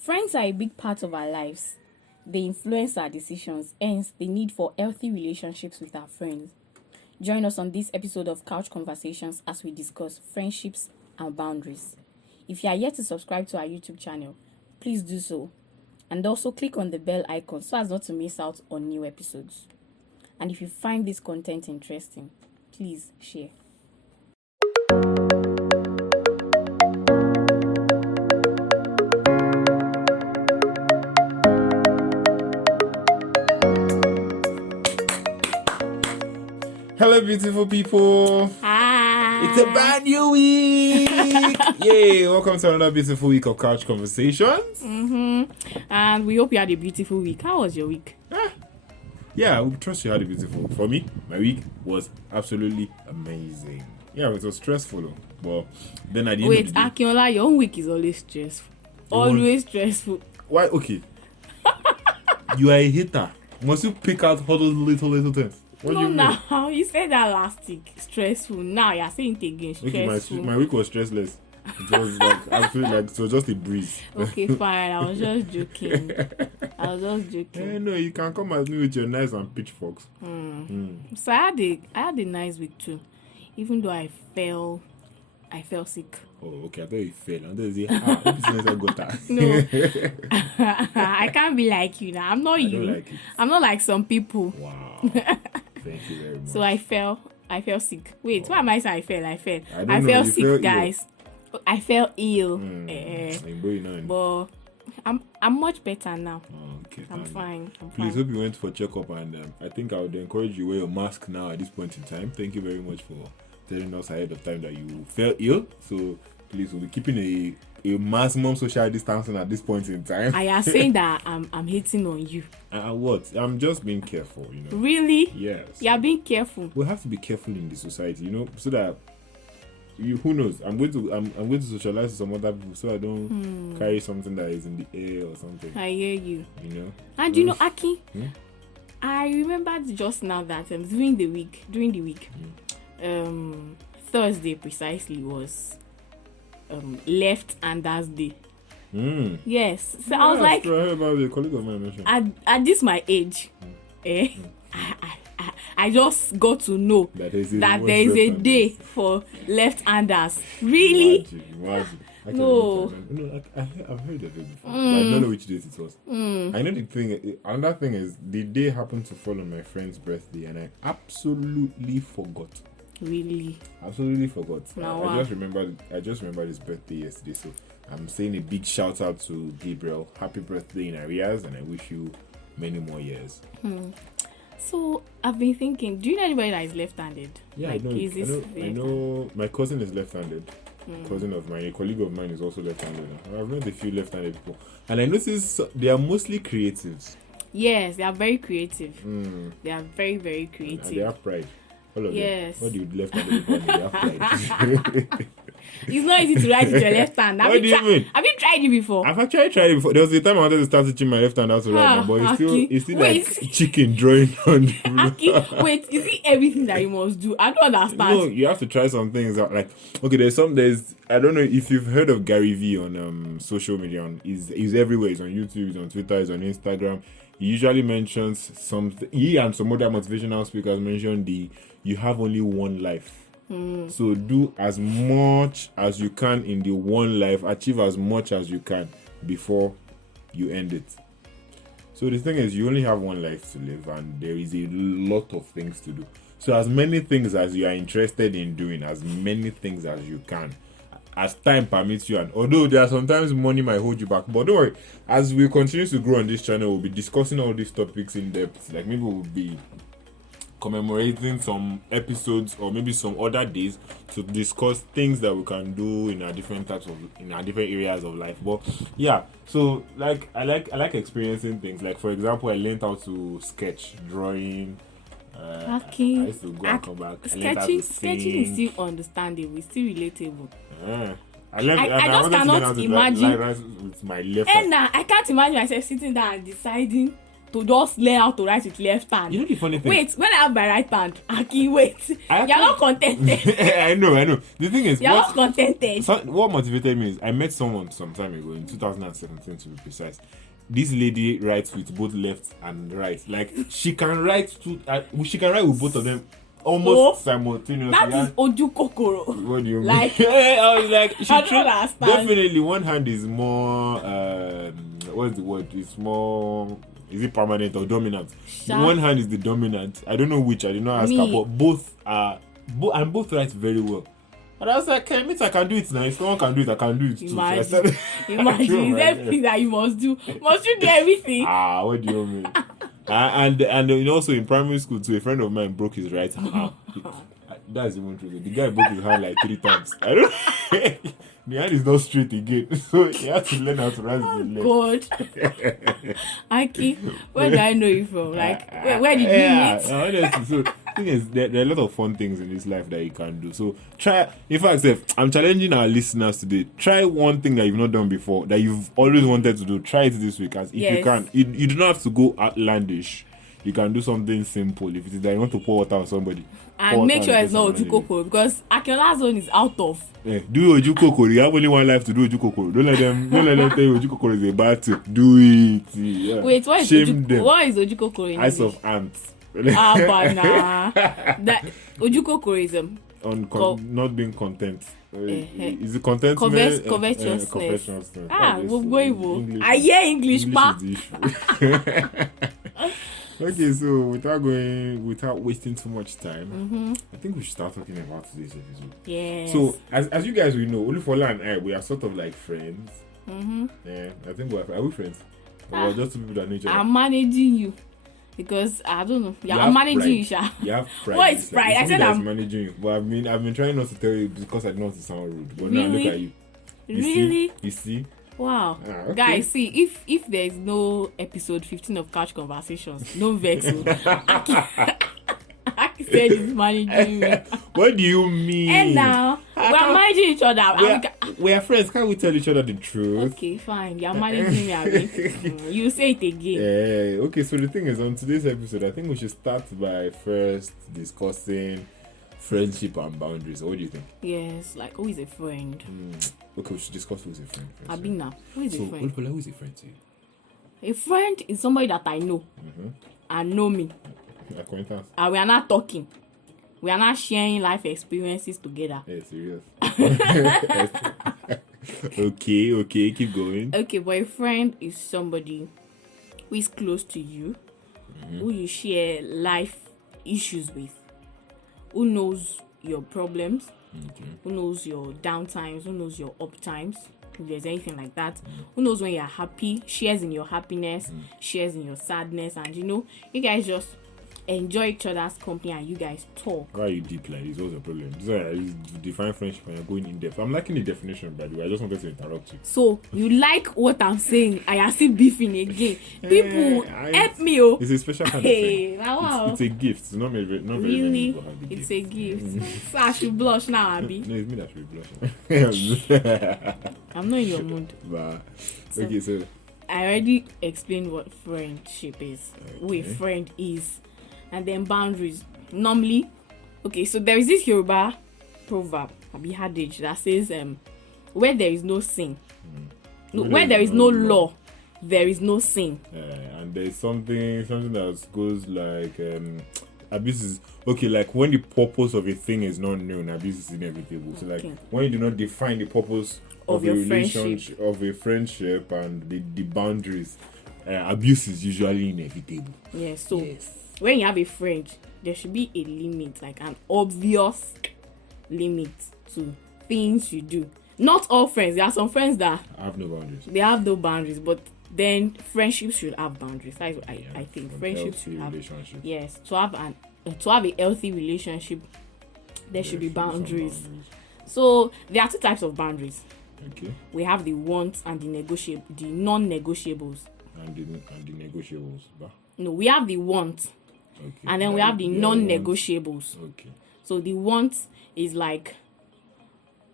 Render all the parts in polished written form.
Friends are a big part of our lives. They influence our decisions, hence the need for healthy relationships with our friends. Join us on this episode of Couch Conversations as we discuss friendships and boundaries. If you are yet to subscribe to our YouTube channel, please do so. And also click on the bell icon so as not to miss out on new episodes. And if you find this content interesting, please share. Hello, beautiful people. Hi. It's a brand new week. Yay. Welcome to another beautiful week of Couch Conversations. And we hope you had a beautiful week. How was your week? Yeah, we trust you had a beautiful week. For me, my week was absolutely amazing. Yeah, it was stressful, but then at the end of the day... Akinola, your own week is always stressful. Stressful. Why? Okay. You are a hater. Must you pick out all those little things? What do you mean? Now you said that last week. Stressful. Now you're saying it again. Stressful. Okay, my week was stressless. It was like I feel like it was just a breeze. Okay, fine. I was just joking. No, you can come at me with your knives and pitchforks. So I had a nice week too, even though I fell sick. Oh, okay. I thought you fell. And then say, I got that. No, I can't be like you now. I'm not you. Don't like it. I'm not like some people. Wow. Thank you very much. So I fell sick. Wait, why am I saying I fell? I I don't fell know, you sick, fell guys. I fell ill. But But I'm much better now. okay, I'm fine. Please hope you went for checkup, and I think I would encourage you to wear your mask now at this point in time. Thank you very much for telling us ahead of time that you fell ill. So please, we'll be keeping a maximum social distancing at this point in time. I am saying that I'm hating on you. What? I'm just being careful, Really? Yes. You are being careful. We have to be careful in the society, so that who knows? I'm going to socialize with some other people so I don't carry something that is in the air or something. I hear you. And Aki, I remembered just now that during the week, Thursday precisely was left-handers day. Yes. So I was like, I heard about a colleague of mine mentioned. at this my age, I just got to know that there is a day for left-handers. Really? Imagine. No. I've heard of it before. But I don't know which date it was. I know the thing. Another thing is the day happened to fall on my friend's birthday, and I absolutely forgot. Really? Absolutely forgot. No, I just remembered his birthday yesterday, so I'm saying a big shout out to Gabriel. Happy birthday in arrears, and I wish you many more years. So I've been thinking, do you know anybody that is left-handed? Yeah, like, I know. My cousin is left-handed. Cousin of mine, a colleague of mine is also left-handed. I've met a few left-handed people, and I noticed they are mostly creatives. Yes, they are very creative. They are very, very creative. And they have pride. All of Yes. them. What do you left-handed people? They have pride. It's not easy to write with your left hand. What do you mean? Have you tried it before? I've actually tried it before. There was a time I wanted to start teaching my left hand how to write, but it's still Wait. like chicken drawing on the Aki, wait, is it everything that you must do? I don't understand. No, you have to try some things out. Like, okay, there's I don't know if you've heard of Gary Vee on social media. He's everywhere. He's on YouTube, he's on Twitter, he's on Instagram. He usually mentions he and some other motivational speakers mention you have only one life. So do as much as you can in the one life, achieve as much as you can before you end it. So the thing is, you only have one life to live, and there is a lot of things to do. So as many things as you are interested in doing, as many things as you can, as time permits you. And although there are sometimes money might hold you back, but don't worry, as we continue to grow on this channel, we'll be discussing all these topics in depth. Like maybe we'll be commemorating some episodes or maybe some other days to discuss things that we can do in our different areas of life. But yeah, so like I like experiencing things. Like for example, I learned how to sketch, drawing. I used to go and come back. Sketching is still understandable. It's still relatable. I just cannot imagine. with my left hand. I can't imagine myself sitting down and deciding to just learn how to write with left hand. You know the funny thing? Wait, when I have my right hand, Aki, wait. You're not contented. I know. The thing is, You're not contented. what motivated me is I met someone some time ago in 2017 to be precise. This lady writes with both left and right. Like she can write with both of them almost simultaneously. That is Oju Kokoro. What do you mean? Like, I was like, I don't understand. definitely one hand is more. What's the word? It's more. Is it permanent or dominant? Sure. One hand is the dominant. I don't know which. I did not ask her, but both are. And both write very well. And I was like, it means I can do it now. If someone can do it, I can do it too. Imagine, So is everything that you must do. Must you do everything? What do you mean? And also in primary school too, a friend of mine broke his right hand. That's even true. The guy broke his hand like 3 times. I don't. The hand is not straight again, so he had to learn how to write with the left. God, Aki, where did I know you from? Like, where did you meet? Honestly, so the thing is, there are a lot of fun things in this life that you can do. So try. In fact, I'm challenging our listeners today. Try one thing that you've not done before, that you've always wanted to do. Try it this week, as if you can. You do not have to go outlandish. You can do something simple. If it is that you want to pour water on somebody, and make sure it's not Oju Kokoro, because Akiola's one is out of. Do Oju Kokoro. You have only one life to do Oju Kokoro. Don't let them tell you Oju Kokoro is a bad tip. Do it. Yeah. Wait, what is Oju Kokoro in Eyes English? of ants. Nah. That Oju Kokoro is not being content. Is it contentment? Covetousness. We're going. I hear English, ma. Okay, so without wasting too much time, I think we should start talking about today's episode. Yes. So, as you guys will know, Olufola and I, we are sort of like friends. Yeah, I think are we friends? Or we're just two people that know each other? I'm managing you. Because I don't know. Yeah, I'm managing you, Sha. You have pride. What is pride? I said I'm managing you. But I've been trying not to tell you because I don't want to sound rude. But really? now look at you. You see? Wow. Okay. Guys, see, if there is no episode 15 of Couch Conversations, no vex. Aki said he's managing me. What do you mean? And now, we're managing each other. We are friends. Can't we tell each other the truth? Okay, fine. You're managing me, Abi. You say it again. Yeah. Okay, so the thing is, on today's episode, I think we should start by first discussing friendship and boundaries. What do you think? Yes, like who is a friend? Okay, we should discuss who is a friend first. Abina, who is a friend? Who is a friend to you? A friend is somebody that I know and know me. Acquaintance. And we are not talking. We are not sharing life experiences together. Yeah, serious. Okay, keep going. Okay, but a friend is somebody who is close to you, who you share life issues with, who knows your problems, who knows your downtimes, who knows your uptimes, if there's anything like that, who knows when you're happy, shares in your happiness, shares in your sadness, and you guys just enjoy each other's company and you guys talk. Why are you deep like this? What's the problem? This is why you define friendship and you're going in depth. I'm liking the definition, by the way. I just wanted to interrupt you. So you like what I'm saying? I am still beefing again. People, help me, oh. It's a special kind of thing. Wow. It's a gift. It's not very really. People have the It's gift. a gift. So I should blush now, Abby. No, it's me that should blush. I'm not in your mood. But okay, so I already explained what friendship is, who a friend is, and then boundaries. Normally, okay, so there is this Yoruba proverb, Abi Hadage, that says, where there is no sin, where there is no law, there is no sin. And there's something that goes like abuse is okay. Like when the purpose of a thing is not known, abuse is inevitable. So like when you do not define the purpose of a relationship, of a friendship, and the boundaries, abuse is usually inevitable. Yes. So when you have a friend, there should be a limit, like an obvious limit to things you do. Not all friends. There are some friends that have no boundaries. They have no boundaries, but then friendships should have boundaries. That's what I think. Friendships should have. Yes, to have a healthy relationship, there should be boundaries. So there are two types of boundaries. Okay. We have the wants and the non-negotiables. And the negotiables. No, we have the wants. Okay. And then we have the non-negotiables. Okay. So the wants is like,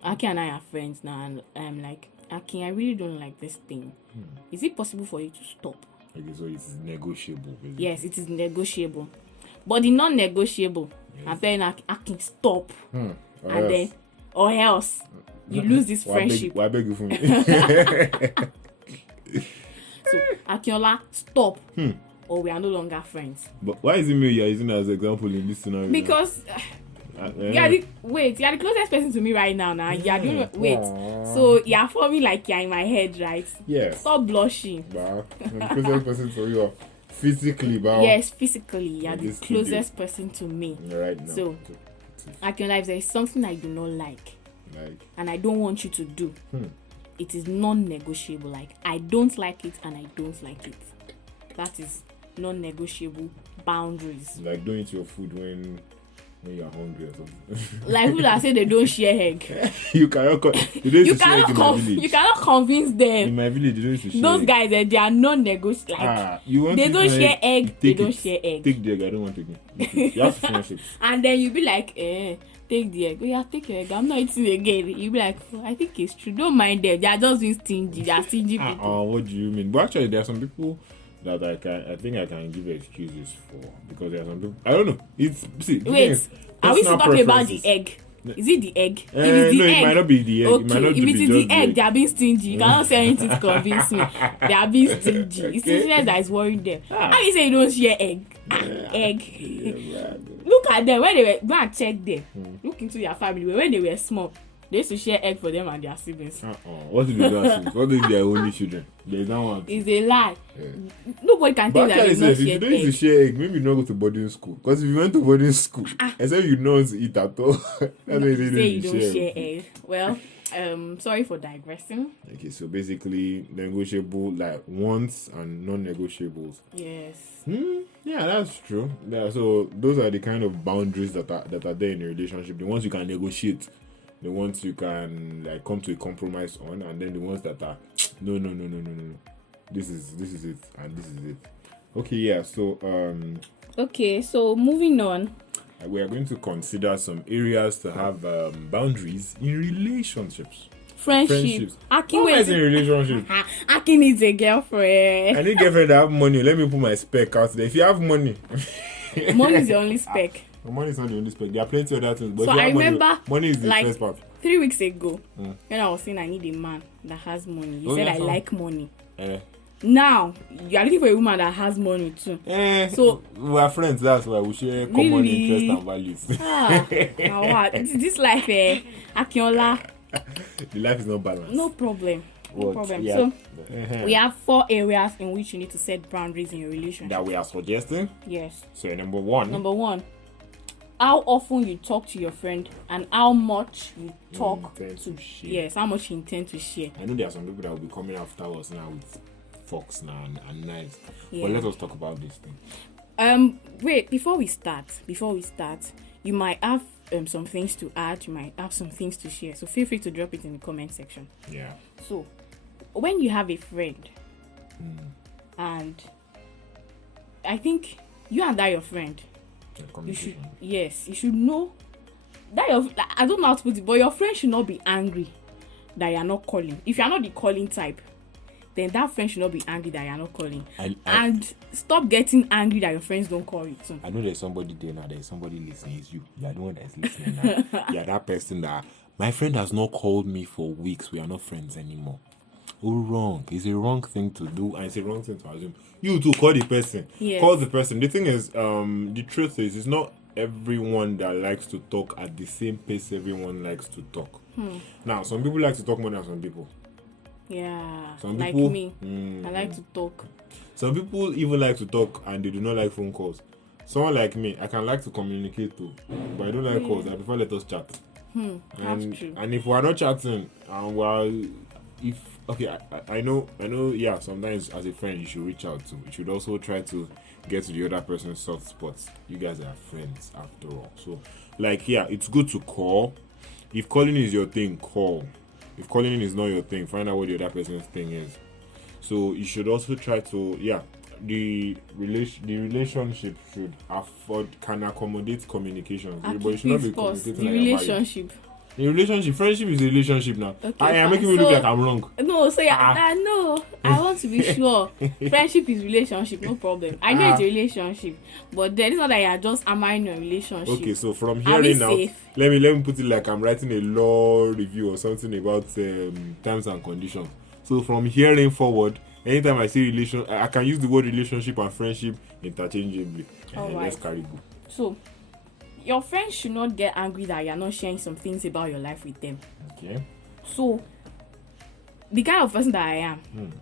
Aki and I are friends now, and I'm like, Aki, I really don't like this thing. Is it possible for you to stop? Okay, so it's negotiable. Basically. Yes, it is negotiable. But the non-negotiable, I'm telling you, I can stop. Or else you lose this friendship. Why beg you for me? So Akinola, stop. Or we are no longer friends. But why is it me you're using as an example in this scenario? Because you're the closest person to me right now. You're doing wait. So you're forming like you're in my head, right? Yes. Stop blushing. Bah, I'm the closest person to you physically, bah. Yes, physically, you're the This closest person to me. Right now. So Akinola, if there is something I do not like, and I don't want you to do, it is non-negotiable. Like, I don't like it and I don't like it. That is non-negotiable boundaries. Like, don't eat your food when you're hungry or something. Like people that say they don't share egg. You cannot convince them. In my village, they don't used to share Those egg. guys, they are non-negotiable. Like, they don't share egg. They don't share egg. Take the egg. I don't want to again. You have to finish it. And then you be like, take the egg. Oh yeah, take your egg. I'm not eating again. You be like, I think it's true. Don't mind them. They are just being stingy. They are stingy people. What do you mean? But actually, there are some people that I think I can give excuses for, because there are some people. I don't know. Wait, are we still talking about the egg? Is it the egg? If it's the egg, it might not be the egg. Okay, It might not if be it is just the egg, they are being stingy. You cannot say anything to convince me. They are being stingy. It's stinginess that is worrying them. How you say you don't share egg? Egg. Look at them when they were. Go and check them. Look into their family. When they were small, they used to share egg for them and their siblings. What if they don't have What if they are only children? There's no one. It's a lie. Nobody can tell that they don't if you don't share used to share egg, maybe you don't go to boarding school. Because if you went to boarding school, except you know to eat at all, that's why they say you don't share share egg. Well, sorry for digressing. Okay, so basically negotiable, like wants and non-negotiables. Yes. Yeah, that's true. Yeah, so those are the kind of boundaries that are there in a relationship. The ones you can negotiate, the ones you can like come to a compromise on, and then the ones that are no. This is it, and this is it. Okay, yeah. So Okay, so moving on. We are going to consider some areas to have boundaries in relationships. Friendships. Aki Always in relationship. Aki needs a girlfriend. I need girlfriend that have money. Let me put my spec out there. If you have money, Money is the only spec. Money is not the only spec. There are plenty of other things. But So if you I have remember, money is the like, first part. 3 weeks ago, when I was saying I need a man that has money, you said I like money. Now you are looking for a woman that has money too. So we are friends. That's why we share common interest and values. Wow. This life, Akinola. The life is not balanced. No problem. No problem. Yeah. So we have 4 areas in which you need to set boundaries in your relationship. That we are suggesting. Yes. So number one, how often you talk to your friend and how much you talk intend to share. Yes, how much you intend to share. I know there are some people that will be coming after us now with forks now and knives. Yeah. But let us talk about this thing. Wait, before we start, you might have some things to add, you might have some things to share. So feel free to drop it in the comment section. Yeah. So when you have a friend and I think you and that your friend, you should know that I don't know how to put it, but your friend should not be angry that you are not calling. If you are not the calling type, then that friend should not be angry that you are not calling. And stop getting angry that your friends don't call you too. I know there's somebody there now. There's somebody listening. It's you. You're the one that's listening now. You're that person that my friend has not called me for weeks. We are not friends anymore. Oh, wrong. It's a wrong thing to do, and it's a wrong thing to assume. You to call the person. Yes. Call the person. The thing is, the truth is, it's not everyone that likes to talk at the same pace everyone likes to talk. Now, some people like to talk more than some people. Yeah, Some like people, me. I like to talk. Some people even like to talk and they do not like phone calls. Someone like me, I can like to communicate too, but I don't like calls. I prefer let us chat. That's true. And if we are not chatting, I know, yeah, sometimes as a friend you should reach out to. You should also try to get to the other person's soft spots. You guys are friends after all. So, like, yeah, it's good to call. If calling is your thing, call. If calling is not your thing, find out what the other person's thing is. So you should also try to, the relationship should can accommodate communications. But you should not be communicating the relationship. The relationship, friendship is a relationship now. Okay, I am making me look like I'm wrong. No, so no, I want to be sure. Friendship is relationship, no problem. I know it's a relationship, but then it's not that you are just hammering your relationship. Okay, so from Are we hearing out, safe? let me put it like I'm writing a law review or something about terms and conditions. So from hearing forward, anytime I say I can use the word relationship and friendship interchangeably. Alright. Let's carry go. So, your friends should not get angry that you're not sharing some things about your life with them. Okay. So, the kind of person that I am,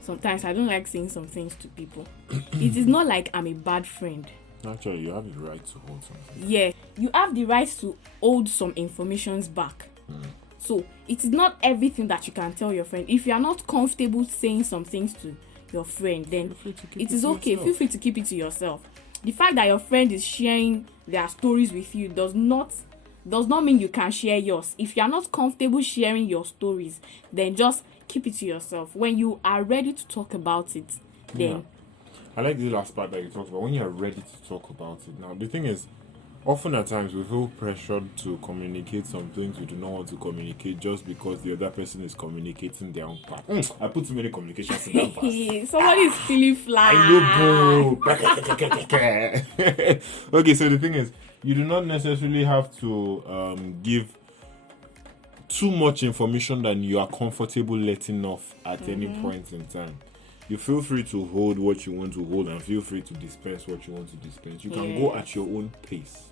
sometimes I don't like saying some things to people. It is not like I'm a bad friend. Actually, you have the right to hold something. Yeah, you have the right to hold some informations back. So, it is not everything that you can tell your friend. If you are not comfortable saying some things to your friend, then it is okay. Feel free to keep it to yourself. The fact that your friend is sharing their stories with you does not mean you can share yours. If you are not comfortable sharing your stories, then just keep it to yourself. When you are ready to talk about it, then I like the last part that you talked about. When you are ready to talk about it. Now, the thing is, often at times we feel pressured to communicate some things we do not want to communicate just because the other person is communicating their own part. I put too many communications in that part. somebody is feeling flat. I know, boo. Okay, so the thing is, you do not necessarily have to give too much information than you are comfortable letting off at any point in time. You feel free to hold what you want to hold and feel free to dispense what you want to dispense. You can go at your own pace.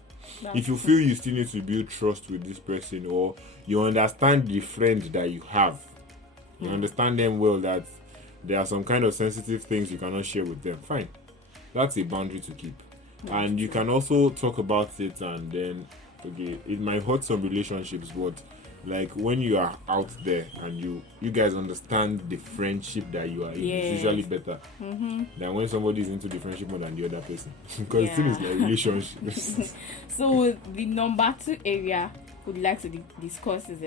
If you feel you still need to build trust with this person, or you understand the friend that you have, you understand them well, that there are some kind of sensitive things you cannot share with them, fine. That's a boundary to keep. And you can also talk about it, and then, okay, it might hurt some relationships, but like when you are out there and you guys understand the friendship that you are in, it's usually better than when somebody is into the friendship more than the other person. Because the thing is like relationships. So the number 2 area we'd like to discuss is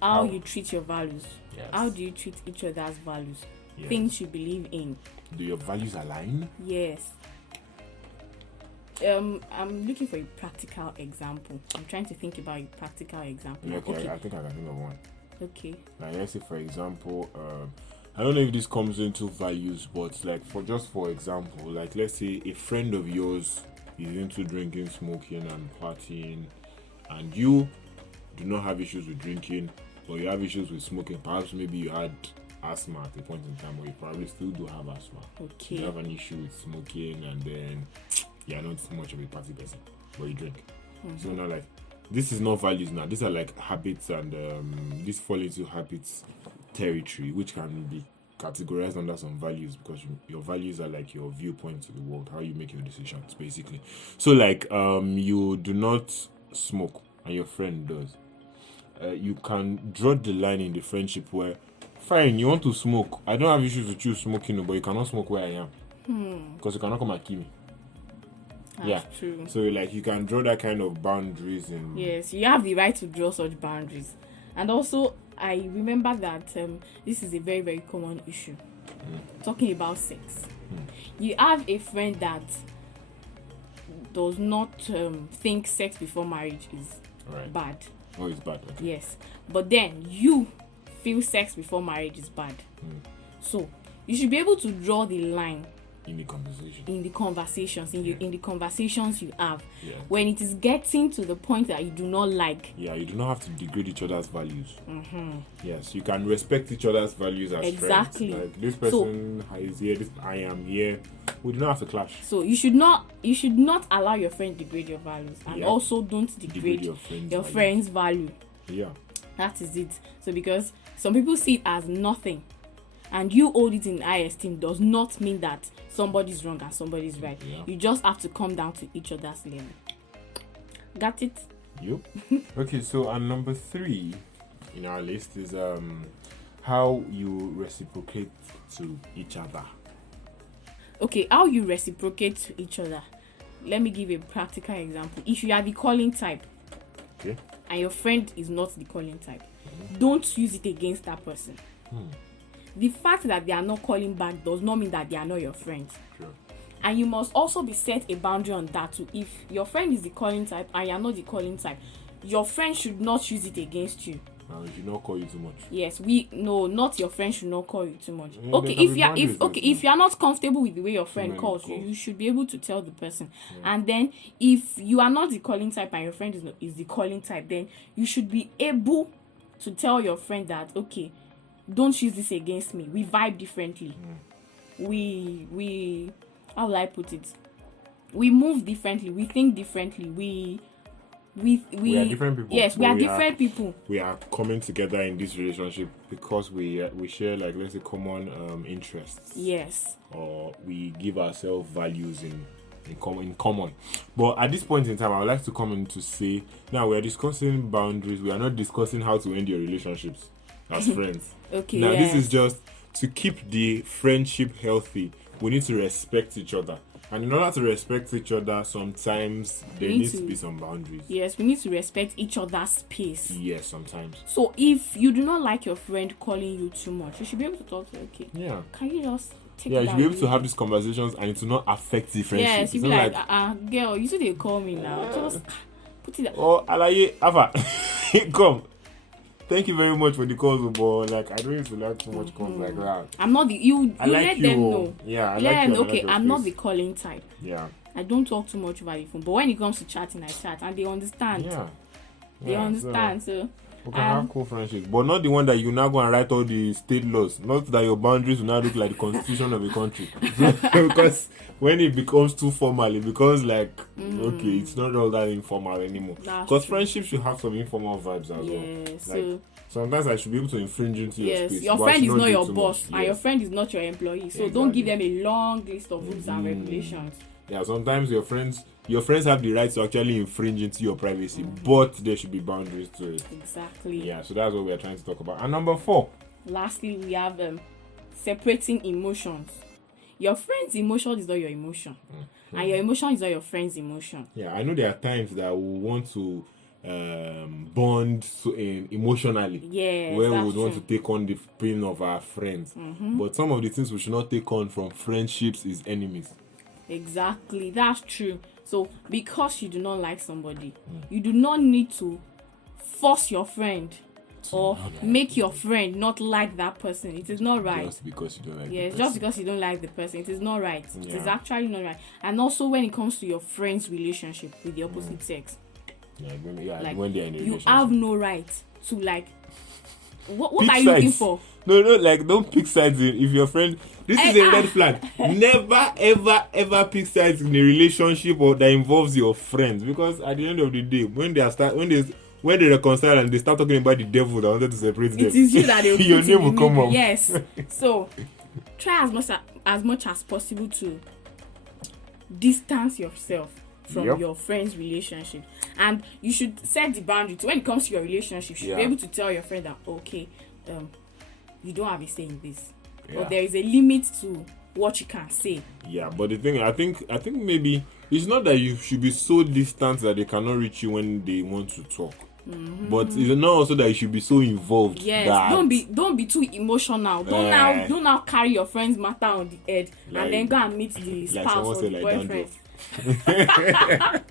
how you treat your values. Yes. How do you treat each other's values? Yes. Things you believe in. Do your values align? Yes. I'm looking for a practical example. I'm trying to think about a practical example. Okay. I think I can think of one. Okay. Like, let's say for example, I don't know if this comes into values, but like for example, like let's say a friend of yours is into drinking, smoking, and partying, and you do not have issues with drinking, or you have issues with smoking. Perhaps maybe you had asthma at a point in time, or you probably still do have asthma. Okay. You have an issue with smoking, and then you're not so much of a party person, but you drink. So now, like, this is not values now. These are like habits, and this fall into habits territory, which can be categorized under some values, because your values are like your viewpoint to the world, how you make your decisions, basically. So like, you do not smoke, and your friend does. You can draw the line in the friendship where, fine, you want to smoke. I don't have issues with you smoking, but you cannot smoke where I am, because you cannot come and kill me. That's true. So like you can draw that kind of boundaries in. Yes, you have the right to draw such boundaries. And also, I remember that this is a very, very common issue. Talking about sex. You have a friend that does not think sex before marriage is bad. Oh, it's bad. Okay. Yes. But then you feel sex before marriage is bad. So, you should be able to draw the line in the conversation, in the conversations you have. When it is getting to the point that you do not like, you do not have to degrade each other's values. Yes, you can respect each other's values as friends. Like, this person is here, I am here. We do not have to clash. So you should not allow your friend degrade your values, and also don't degrade your friend's value. That is it. So because some people see it as nothing, and you hold it in high esteem, does not mean that somebody's wrong and somebody's right. You just have to come down to each other's level. Got it? Yep. Okay, so and number 3 in our list is how you reciprocate to each other. Okay, how you reciprocate to each other. Let me give a practical example. If you are the calling type, and your friend is not the calling type, don't use it against that person. The fact that they are not calling back does not mean that they are not your friends. And you must also be set a boundary on that too. If your friend is the calling type and you are not the calling type, your friend should not use it against you. And we should not call you too much. Yes, not your friend should not call you too much. Yeah, Okay, there can be if you are not comfortable with the way your friend many calls you, calls. you should be able to tell the person. And then if you are not the calling type and your friend is the calling type, then you should be able to tell your friend that, okay, don't use this against me. We vibe differently. We how will I put it? We move differently. We think differently. We are different people. Yes, we are different people. We are coming together in this relationship because we share, like, let's say, common interests. Yes. Or we give ourselves values in common. But at this point in time, I would like to come in to say, now we are discussing boundaries. We are not discussing how to end your relationships as friends. Okay. Now, yes. this is just to keep the friendship healthy. We need to respect each other. And in order to respect each other, sometimes there needs to be some boundaries. Yes, we need to respect each other's space. Yes, sometimes. So if you do not like your friend calling you too much, you should be able to talk to her, okay. Yeah. Can you just take Yeah, it you should be able out? to have these conversations and it will not affect the friendship. Yes, you'll It's be not like, girl, you see they call me now. Just put it oh, Alaye, Ava, come. Thank you very much for the calls, but like I don't used to like too much calls like that. I'm not the you I like let you. them know. Yeah, I Let like them you. know, okay, I'm not the calling type. Yeah. I don't talk too much over the phone. But when it comes to chatting, I chat and they understand. Yeah. They understand. So we can have cool friendships, but not the one that you now go and write all the state laws. Not that your boundaries will now look like the constitution of a country. Because when it becomes too formal, it becomes like okay, it's not all that informal anymore. Because friendships should have some informal vibes as well. yes. Like, So sometimes I should be able to infringe into your space. your but I friend should is not do your too boss, much. and your Yes. friend is not your employee. So don't Exactly. give them a long list of rules and regulations. Yeah, sometimes your friends have the right to actually infringe into your privacy, but there should be boundaries to it. Exactly. Yeah, so that's what we are trying to talk about. And number 4. Lastly, we have separating emotions. Your friend's emotion is not your emotion, and your emotion is not your friend's emotion. Yeah, I know there are times that we want to bond emotionally. Yes, where we that's would want to true. take on the pain of our friends. But some of the things we should not take on from friendships is enemies. Exactly, that's true. So because you do not like somebody, you do not need to force your friend or make your friend not like that person. It is not right. Just because you don't like the Yes, person. just because you don't like the person, it is not right. It is Yeah. actually not right. And also when it comes to your friend's relationship with the opposite sex, Yeah, like when they're in a you relationship. have no right to like. What Pick are you looking sides. for? No, like don't pick sides if your friend. This is a red flag. Never, ever pick sides in a relationship or that involves your friends, because at the end of the day, when they reconcile and they start talking about the devil that wanted to separate them, It is you that they will your put name in will the come middle. up. Yes. So try as much as possible to distance yourself from Yep. your friend's relationship, and you should set the boundary. When it comes to your relationship, you should be Yeah. able to tell your friend that okay, you don't have a say in this, Yeah. but there is a limit to what you can say. Yeah, but the thing, I think maybe it's not that you should be so distant that they cannot reach you when they want to talk. But it's not also that you should be so involved. Yes, that, don't be too emotional. Don't now carry your friend's matter on the head Like- and then go and meet the like spouse someone or said, the like boyfriend. dandruff.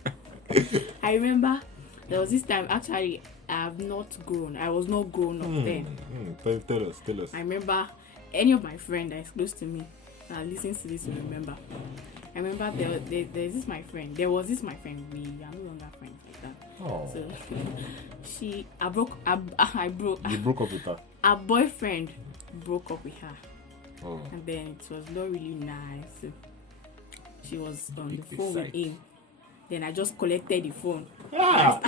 I there was this time, actually, I was not grown up then. Tell us. I remember any of my friend that is close to me that listens to this will remember. I remember there was this my friend. We are no longer friends like that. Oh. So I broke. You broke up with her. Her boyfriend broke up with her, Oh. and then it was not really nice. So she was on Big the phone with sight. him. Then I just collected the phone. Yeah.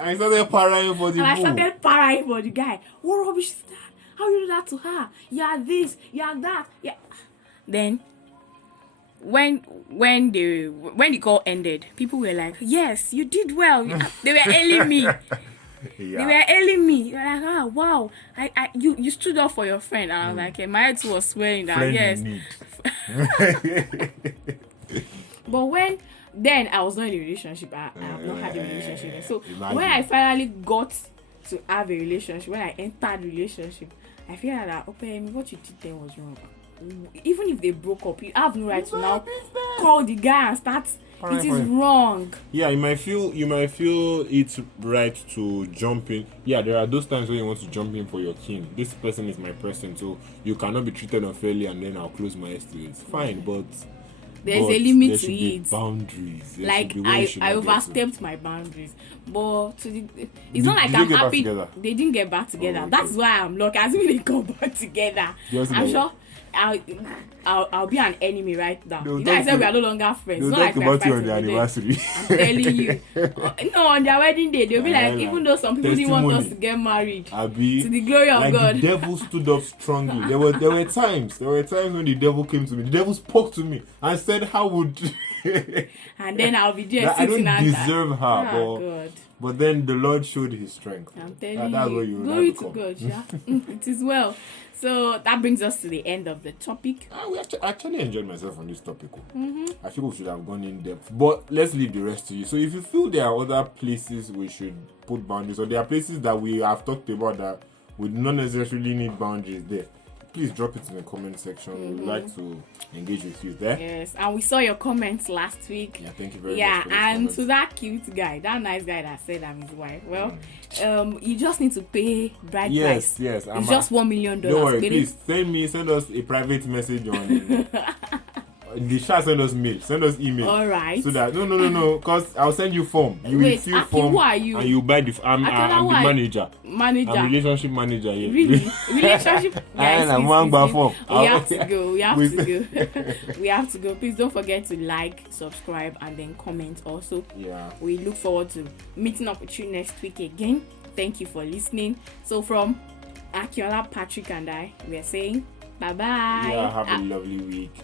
I started partying for the And I boo. started partying for the guy. What rubbish is that? How you do that to her? You are this, you are that. Yeah. Then when the call ended, people were like, "Yes, you did well." They were hailing me. They were hailing me. They were like, "Ah, wow! You stood up for your friend." And I was like, my head was swelling. That Friend yes. in need. But then I was not in a relationship. I have not had a relationship yet. So Imagine. when I finally got to have a relationship, when I entered relationship, I feel like that, okay, what you did then was wrong. Even if they broke up, you have no right to now call the guy and start It is wrong. Yeah, you might feel it's right to jump in. Yeah, there are those times when you want to jump in for your king. This person is my person, so you cannot be treated unfairly, and then I'll close my eyes to it. Fine, but there's a limit there to should be it. boundaries. There Like should be where you should I not get to. overstepped my boundaries, but it's not like did they I'm get back happy together? they didn't get back together. Oh, okay. That's why I'm lucky. As if they come back together, Just I'm like- sure I'll be an enemy right now. They'll You know, I talk said to- we are no longer friends. They'll It's not talk like we're about you on fighting the over there. anniversary. I'm telling you. No, on their wedding day, they'll be like, Yeah, even though some people didn't want us testimony. to get married, Abi, to the glory of like God. the devil stood up strongly. There were times when the devil came to me. The devil spoke to me and said, "How would?" And then I'll be there That I sitting don't and deserve her, Oh God. but then the Lord showed His strength. I'm telling That's you, what you will glory now to become. God, yeah. It is well. So that brings us to the end of the topic. We actually enjoyed myself on this topic. I feel we should have gone in depth, but let's leave the rest to you. So if you feel there are other places we should put boundaries, or there are places that we have talked about that we do not necessarily need boundaries there, please drop it in the comment section. We would like to engage with you there. Yes, and we saw your comments last week. Yeah, thank you very much. Yeah, for those and comments. to that cute guy, that nice guy that said I'm his wife. Well, you just need to pay bride price. Yes. It's just $1 million. Don't worry, Get it? please send us a private message on the chat. Send us mail, send us email. All right. So that no, because I'll send you form. You will Wait, fill Aki, form, who are you? and you buy the. I'm Akiola, the why? manager. Manager. I'm relationship manager here. Really? Relationship guys. I'm please, one please, by please. form. We have to go. We have With- to go. We have to go. Please don't forget to like, subscribe, and then comment also. Yeah. We look forward to meeting up with you next week again. Thank you for listening. So from Akiola, Patrick, and I, we are saying bye bye. Yeah. Have a lovely week.